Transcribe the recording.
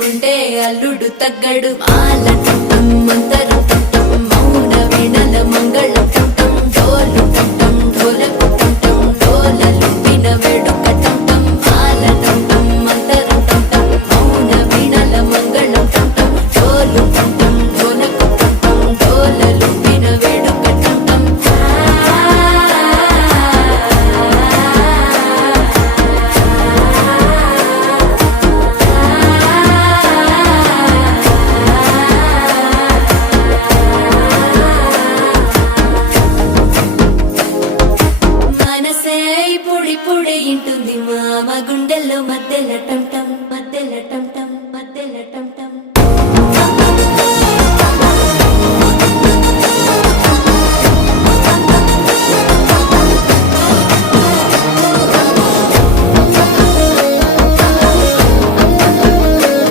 చేసుకుంటే అల్లుడు తగ్గడు మాల చుట్టం మంతర చుట్టం మౌన వీణల మంగళ